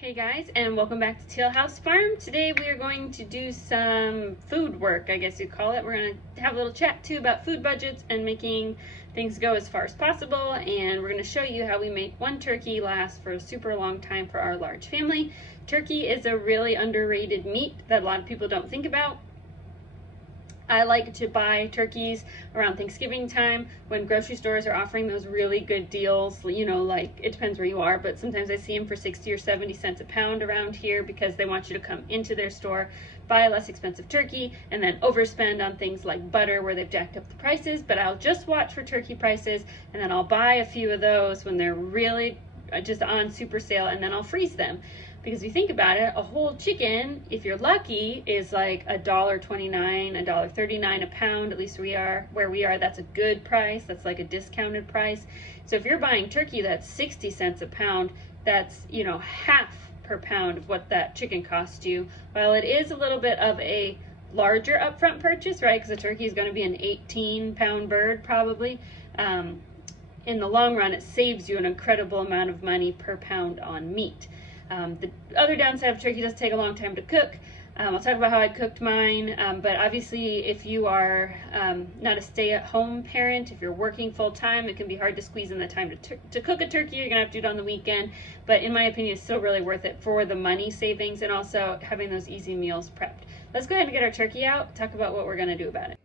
Hey guys, and welcome back to Teal House Farm. Today we are going to do some food work, I guess you call it. We're going to have a little chat too about food budgets and making things go as far as possible, and we're going to show you how we make one turkey last for a super long time for our large family. Turkey is a really underrated meat that a lot of people don't think about. I like to buy turkeys around Thanksgiving time when grocery stores are offering those really good deals. You know, like, it depends where you are, but sometimes I see them for 60 or 70 cents a pound around here because they want you to come into their store, buy a less expensive turkey, and then overspend on things like butter where they've jacked up the prices. But I'll just watch for turkey prices, and then I'll buy a few of those when they're really just on super sale, and then I'll freeze them. Because if you think about it, a whole chicken, if you're lucky, is like $1.29, $1.39 a pound. At least where we are, that's a good price. That's like a discounted price. So if you're buying turkey that's 60 cents a pound, that's, you know, half per pound of what that chicken cost you. While it is a little bit of a larger upfront purchase, right? Because a turkey is going to be an 18-pound bird probably. In the long run, it saves you an incredible amount of money per pound on meat. The other downside of turkey does take a long time to cook. I'll talk about how I cooked mine, but obviously if you are not a stay-at-home parent, if you're working full-time, it can be hard to squeeze in the time to cook a turkey. You're gonna have to do it on the weekend, but in my opinion, it's still really worth it for the money savings and also having those easy meals prepped. Let's go ahead and get our turkey out, talk about what we're gonna do about it.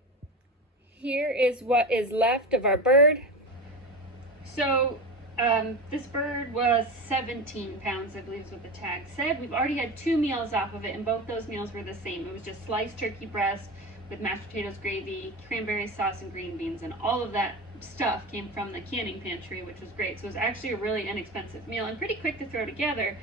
Here is what is left of our bird. So this bird was 17 pounds, I believe is what the tag said. We've already had 2 meals off of it, and both those meals were the same. It was just sliced turkey breast with mashed potatoes, gravy, cranberry sauce, and green beans, and all of that stuff came from the canning pantry, which was great. So it was actually a really inexpensive meal and pretty quick to throw together.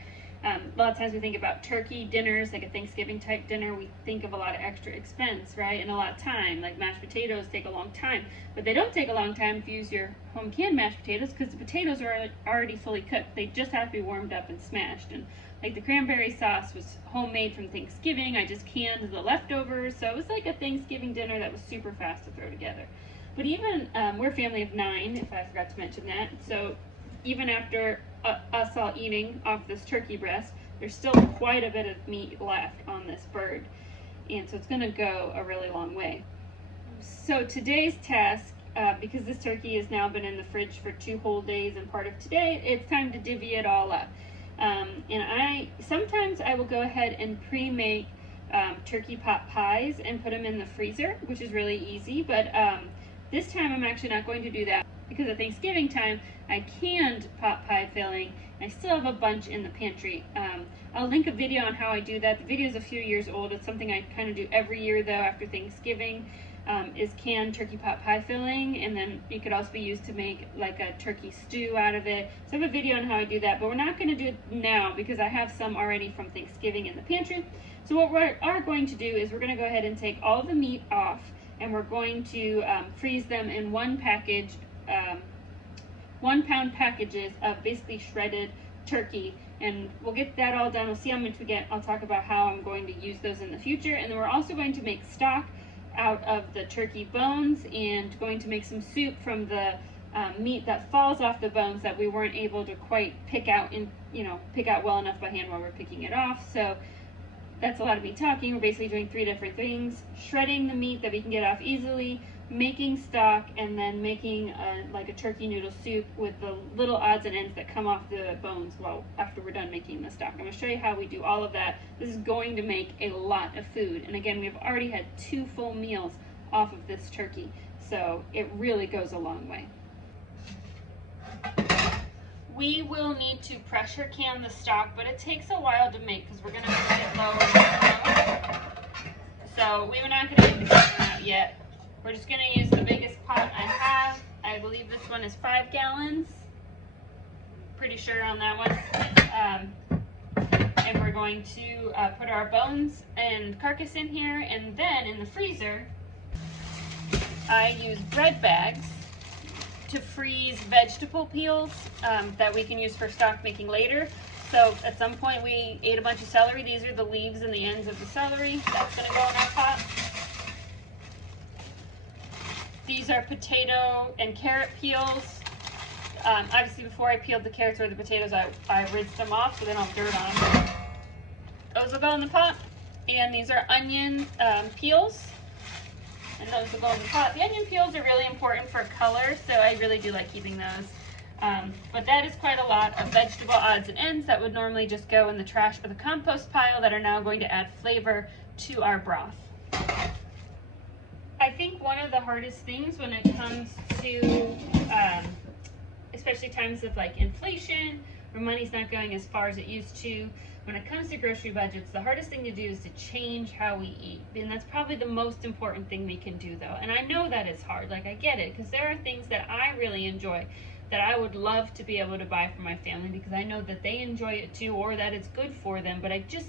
A lot of times we think about turkey dinners, like a Thanksgiving type dinner, we think of a lot of extra expense, right? And a lot of time, like mashed potatoes take a long time, but they don't take a long time if you use your home canned mashed potatoes because the potatoes are already fully cooked. They just have to be warmed up and smashed. And like the cranberry sauce was homemade from Thanksgiving. I just canned the leftovers. So it was like a Thanksgiving dinner that was super fast to throw together. But even, we're a family of 9, if I forgot to mention that. So even after us all eating off this turkey breast, there's still quite a bit of meat left on this bird, and so it's going to go a really long way. So today's task, because this turkey has now been in the fridge for 2 whole days and part of today, it's time to divvy it all up. And sometimes I will go ahead and pre-make turkey pot pies and put them in the freezer, which is really easy, but this time I'm actually not going to do that because at Thanksgiving time I canned pot pie filling and I still have a bunch in the pantry. I'll link a video on how I do that. The video is a few years old. It's something I kind of do every year though after Thanksgiving, is canned turkey pot pie filling, and then it could also be used to make like a turkey stew out of it. So I have a video on how I do that, but we're not going to do it now because I have some already from Thanksgiving in the pantry. So what we are going to do is we're going to go ahead and take all the meat off, and we're going to freeze them in 1 pound packages of basically shredded turkey, and we'll get that all done. We'll see how much we get. I'll talk about how I'm going to use those in the future, and then we're also going to make stock out of the turkey bones and going to make some soup from the meat that falls off the bones that we weren't able to quite pick out well enough by hand while we're picking it off. So that's a lot of me talking. We're basically doing 3 different things: shredding the meat that we can get off easily, making stock, and then making like a turkey noodle soup with the little odds and ends that come off the bones after we're done making the stock. I'm going to show you how we do all of that. This is going to make a lot of food, and again, we've already had 2 full meals off of this turkey, so it really goes a long way. We will need to pressure can the stock, but it takes a while to make because we're going to make it low and slow. So we're not going to get the camera out yet. We're just going to use the biggest pot I have. I believe this one is 5 gallons. Pretty sure on that one. And we're going to put our bones and carcass in here, and then in the freezer, I use bread bags to freeze vegetable peels that we can use for stock making later. So at some point we ate a bunch of celery. These are the leaves and the ends of the celery. That's going to go in our pot. These are potato and carrot peels. Obviously, before I peeled the carrots or the potatoes, I rinsed them off so they don't have dirt on them. Those will go in the pot. And these are onion peels. And those will go in the pot. The onion peels are really important for color, so I really do like keeping those. But that is quite a lot of vegetable odds and ends that would normally just go in the trash or the compost pile that are now going to add flavor to our broth. I think one of the hardest things when it comes to, especially times of like inflation, where money's not going as far as it used to, when it comes to grocery budgets, the hardest thing to do is to change how we eat. And that's probably the most important thing we can do though. And I know that it's hard, like I get it, because there are things that I really enjoy that I would love to be able to buy for my family because I know that they enjoy it too, or that it's good for them, but I just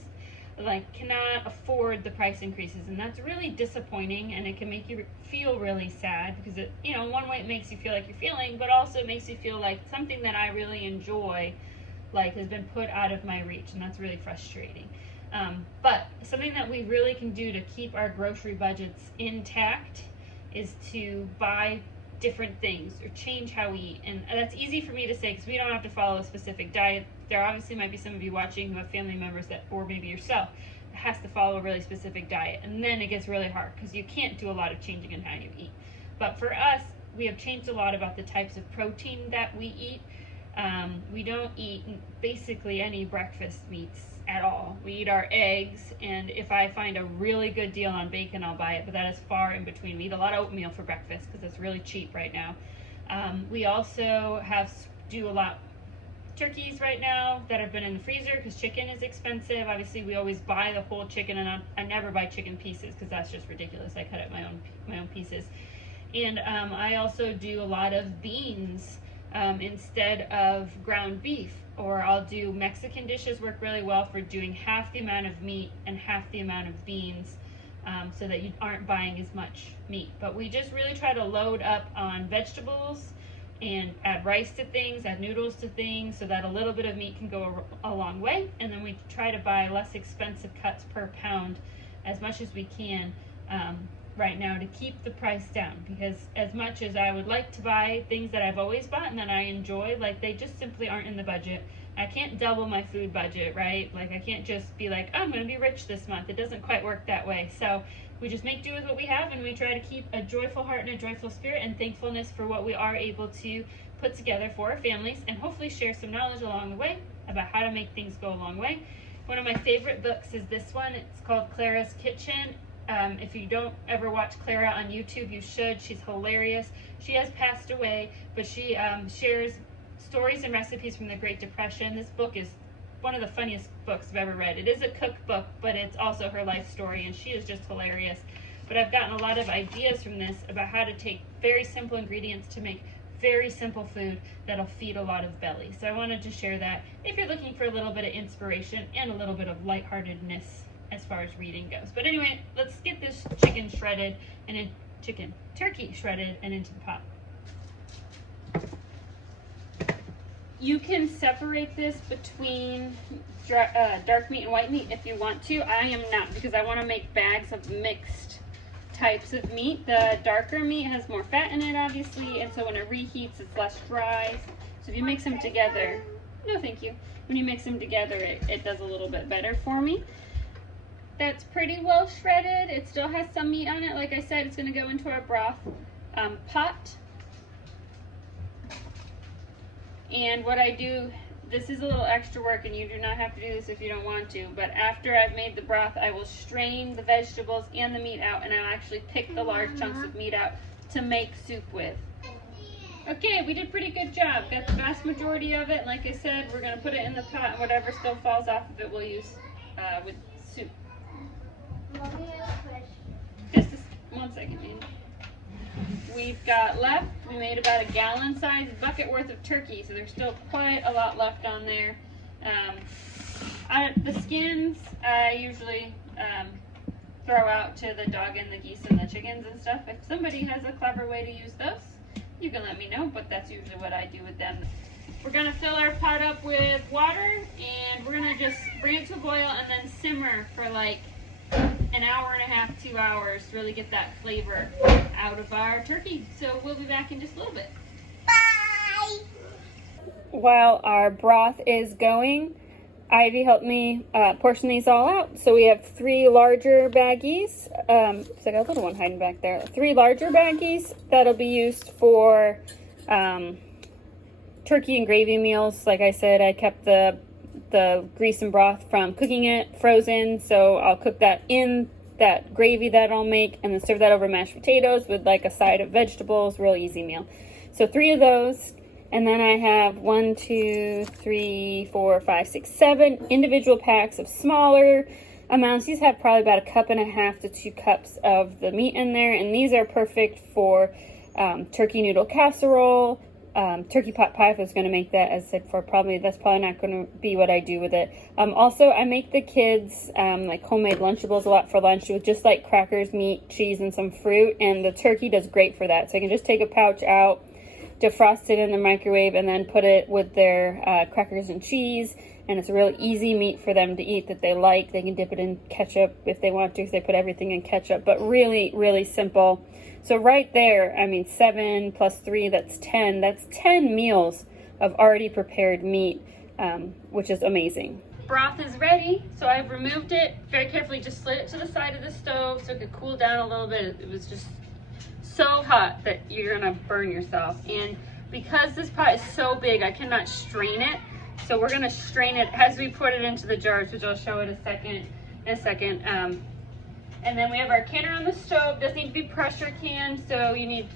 like cannot afford the price increases, and that's really disappointing, and it can make you feel really sad because it, you know, one way it makes you feel like you're feeling, but also it makes you feel like something that I really enjoy like has been put out of my reach, and that's really frustrating. But something that we really can do to keep our grocery budgets intact is to buy different things or change how we eat. And that's easy for me to say because we don't have to follow a specific diet. There obviously might be some of you watching who have family members that, or maybe yourself, that has to follow a really specific diet, and then it gets really hard because you can't do a lot of changing in how you eat. But for us, we have changed a lot about the types of protein that we eat. We don't eat basically any breakfast meats at all. We eat our eggs, and if I find a really good deal on bacon, I'll buy it, but that is far in between. We eat a lot of oatmeal for breakfast because it's really cheap right now. We also do a lot turkeys right now that have been in the freezer because chicken is expensive. Obviously, we always buy the whole chicken, and I never buy chicken pieces because that's just ridiculous. I cut up my own pieces. And I also do a lot of beans instead of ground beef, or I'll do Mexican dishes. Work really well for doing half the amount of meat and half the amount of beans, so that you aren't buying as much meat. But we just really try to load up on vegetables and add rice to things, add noodles to things, so that a little bit of meat can go a long way. And then we try to buy less expensive cuts per pound as much as we can right now to keep the price down, because as much as I would like to buy things that I've always bought and that I enjoy, like they just simply aren't in the budget. I can't double my food budget, right? Like I can't just be like, oh, I'm gonna be rich this month. It doesn't quite work that way. So we just make do with what we have, and we try to keep a joyful heart and a joyful spirit and thankfulness for what we are able to put together for our families, and hopefully share some knowledge along the way about how to make things go a long way. One of my favorite books is this one. It's called Clara's Kitchen. If you don't ever watch Clara on YouTube, you should. She's hilarious. She has passed away, but she shares stories and recipes from the Great Depression. This book is one of the funniest books I've ever read. It is a cookbook, but it's also her life story, and she is just hilarious. But I've gotten a lot of ideas from this about how to take very simple ingredients to make very simple food that'll feed a lot of bellies. So I wanted to share that if you're looking for a little bit of inspiration and a little bit of lightheartedness as far as reading goes. But anyway, let's get this chicken shredded and turkey shredded and into the pot. You can separate this between dark meat and white meat if you want to. I am not, because I want to make bags of mixed types of meat. The darker meat has more fat in it, obviously, and so when it reheats, it's less dry. So if you mix them together, no thank you. When you mix them together, it does a little bit better for me. That's pretty well shredded. It still has some meat on it. Like I said, it's going to go into our broth pot. And what I do, this is a little extra work, and you do not have to do this if you don't want to, but after I've made the broth, I will strain the vegetables and the meat out, and I'll actually pick the large chunks of meat out to make soup with. Okay, we did a pretty good job. Got the vast majority of it. Like I said, we're going to put it in the pot, and whatever still falls off of it we'll use with soup. Just one second, man. We've got left, we made about a gallon-sized bucket worth of turkey, so there's still quite a lot left on there. The skins I usually throw out to the dog and the geese and the chickens and stuff. If somebody has a clever way to use those, you can let me know, but that's usually what I do with them. We're going to fill our pot up with water, and we're going to just bring it to a boil and then simmer for like an hour and a half, 2 hours to really get that flavor out of our turkey. So we'll be back in just a little bit. Bye! while our broth is going, Ivy helped me portion these all out. So we have 3 larger baggies. So I got a little one hiding back there. 3 larger baggies that'll be used for turkey and gravy meals. Like I said, I kept the grease and broth from cooking it frozen, so I'll cook that in that gravy that I'll make and then serve that over mashed potatoes with like a side of vegetables. Real easy meal. So 3 of those, and then I have 1, 2, 3, 4, 5, 6, 7 individual packs of smaller amounts. These have probably about 1.5 cups to 2 cups of the meat in there, and these are perfect for turkey noodle casserole, turkey pot pie. If I was going to make that, as I said, that's probably not going to be what I do with it. Also, I make the kids like homemade Lunchables a lot for lunch with just like crackers, meat, cheese, and some fruit, and the turkey does great for that. So I can just take a pouch out, defrost it in the microwave, and then put it with their crackers and cheese, and it's a real easy meat for them to eat that they like. They can dip it in ketchup if they want to, if they put everything in ketchup, but really, really simple. So right there, I mean, 7 plus 3, that's 10. That's 10 meals of already prepared meat, which is amazing. Broth is ready, so I've removed it very carefully, just slid it to the side of the stove so it could cool down a little bit. It was just so hot that you're gonna burn yourself. And because this pot is so big, I cannot strain it. So we're gonna strain it as we put it into the jars, which I'll show in a second. And then we have our canner on the stove. Doesn't need to be pressure canned, so you need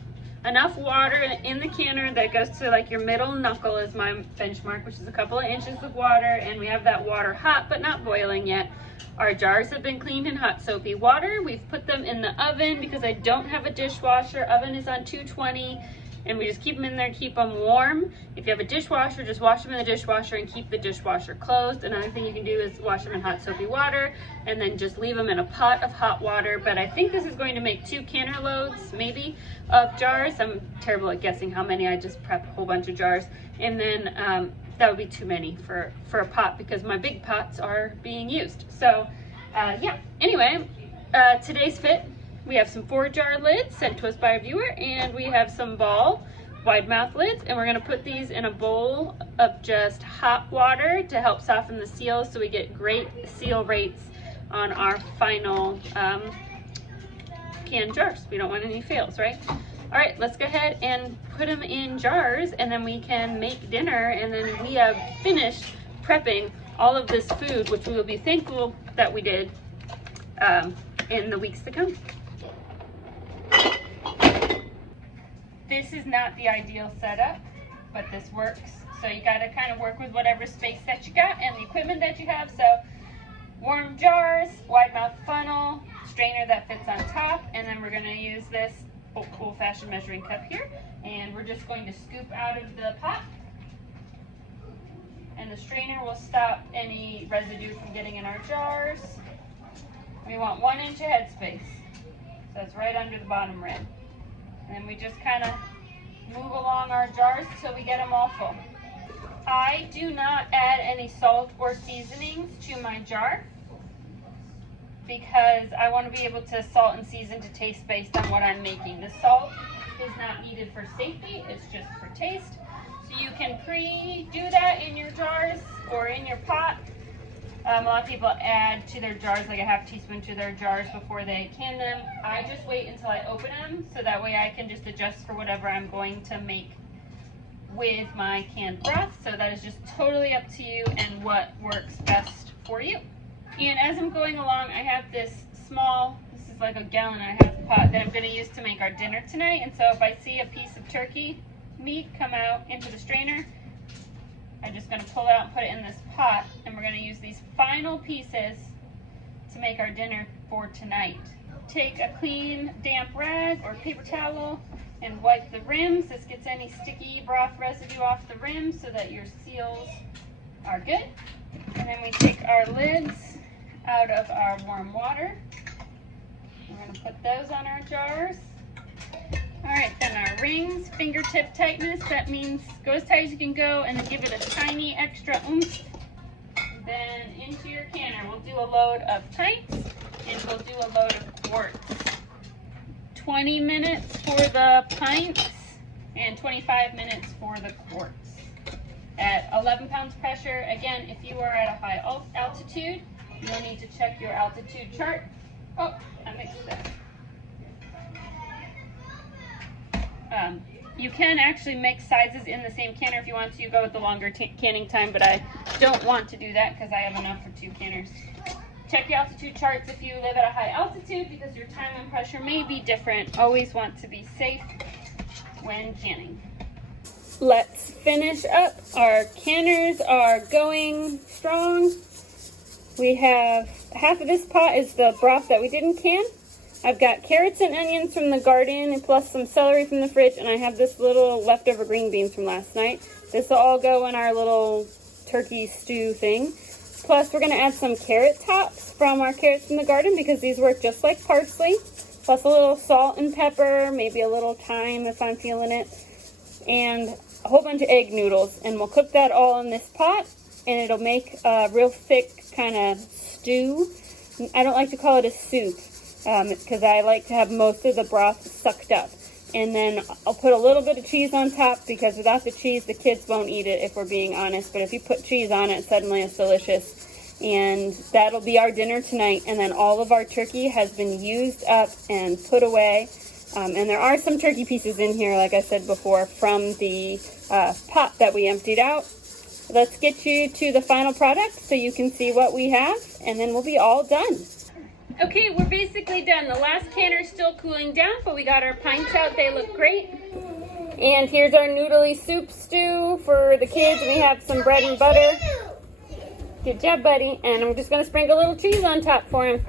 enough water in the canner that goes to like your middle knuckle is my benchmark, which is a couple of inches of water. And we have that water hot but not boiling yet. Our jars have been cleaned in hot soapy water. We've put them in the oven because I don't have a dishwasher. Oven is on 220, and we just keep them in there, keep them warm. If you have a dishwasher, just wash them in the dishwasher and keep the dishwasher closed. Another thing you can do is wash them in hot soapy water and then just leave them in a pot of hot water. But I think this is going to make 2 canner loads, maybe, of jars. I'm terrible at guessing how many. I just prep a whole bunch of jars. And then that would be too many for a pot because my big pots are being used. So yeah, anyway, today's fit. We have some 4-jar lids sent to us by a viewer, and we have some ball wide mouth lids, and we're gonna put these in a bowl of just hot water to help soften the seals so we get great seal rates on our final canned jars. We don't want any fails, right? All right, let's go ahead and put them in jars, and then we can make dinner, and then we have finished prepping all of this food, which we will be thankful that we did in the weeks to come. This is not the ideal setup, but this works. So you gotta kind of work with whatever space that you got and the equipment that you have. So warm jars, wide mouth funnel, strainer that fits on top, and then we're gonna use this old-fashioned measuring cup here, and we're just going to scoop out of the pot, and the strainer will stop any residue from getting in our jars. We want 1 inch of headspace, so it's right under the bottom rim. And then we just kind of move along our jars until we get them all full. I do not add any salt or seasonings to my jar because I want to be able to salt and season to taste based on what I'm making. The salt is not needed for safety, it's just for taste. So you can pre-do that in your jars or in your pot. A lot of people add to their jars like a ½ teaspoon to their jars before they can them. I just wait until I open them so that way I can just adjust for whatever I'm going to make with my canned broth. So that is just totally up to you and what works best for you. And as I'm going along, I have this small, this is like a 1.5 gallon pot that I'm going to use to make our dinner tonight. And so if I see a piece of turkey meat come out into the strainer, I'm just going to pull it out and put it in this pot, and we're going to use these final pieces to make our dinner for tonight. Take a clean, damp rag or paper towel and wipe the rims. This gets any sticky broth residue off the rims so that your seals are good. And then we take our lids out of our warm water. We're going to put those on our jars. All right, then our rings, fingertip tightness, that means go as tight as you can go and then give it a tiny extra oomph. Then into your canner, we'll do a load of pints and we'll do a load of quarts. 20 minutes for the pints and 25 minutes for the quarts. at 11 pounds pressure. Again, if you are at a high altitude, you'll need to check your altitude chart. Oh, I mixed that. You can actually mix sizes in the same canner if you want to. You go with the longer canning time, but I don't want to do that because I have enough for 2 canners. Check your altitude charts if you live at a high altitude because your time and pressure may be different. Always want to be safe when canning. Let's finish up. Our canners are going strong. We have half of this pot is the broth that we didn't can. I've got carrots and onions from the garden and plus some celery from the fridge, and I have this little leftover green beans from last night. This will all go in our little turkey stew thing. Plus we're going to add some carrot tops from our carrots from the garden because these work just like parsley. Plus a little salt and pepper, maybe a little thyme if I'm feeling it, and a whole bunch of egg noodles. And we'll cook that all in this pot, and it'll make a real thick kind of stew. I don't like to call it a soup because I like to have most of the broth sucked up. And then I'll put a little bit of cheese on top because without the cheese, the kids won't eat it if we're being honest. But if you put cheese on it, suddenly it's delicious. And that'll be our dinner tonight. And then all of our turkey has been used up and put away. And there are some turkey pieces in here, like I said before, from the pot that we emptied out. Let's get you to the final product so you can see what we have, and then we'll be all done. Okay, we're basically done. The last canner is still cooling down, but we got our pints out. They look great. And here's our noodly soup stew for the kids. We have some bread and butter. Good job, buddy. And I'm just going to sprinkle a little cheese on top for him.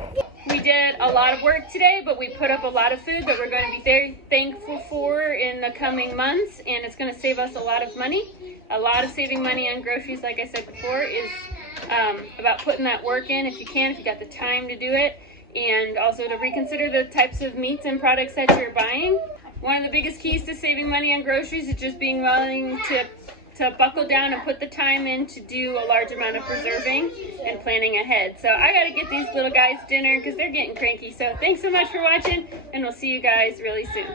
We did a lot of work today, but we put up a lot of food that we're going to be very thankful for in the coming months, and it's going to save us a lot of money. A lot of saving money on groceries, like I said before, is about putting that work in if you can, if you got the time to do it, and also to reconsider the types of meats and products that you're buying. One of the biggest keys to saving money on groceries is just being willing to buckle down and put the time in to do a large amount of preserving and planning ahead. So I got to get these little guys dinner because they're getting cranky. So thanks so much for watching, and we'll see you guys really soon.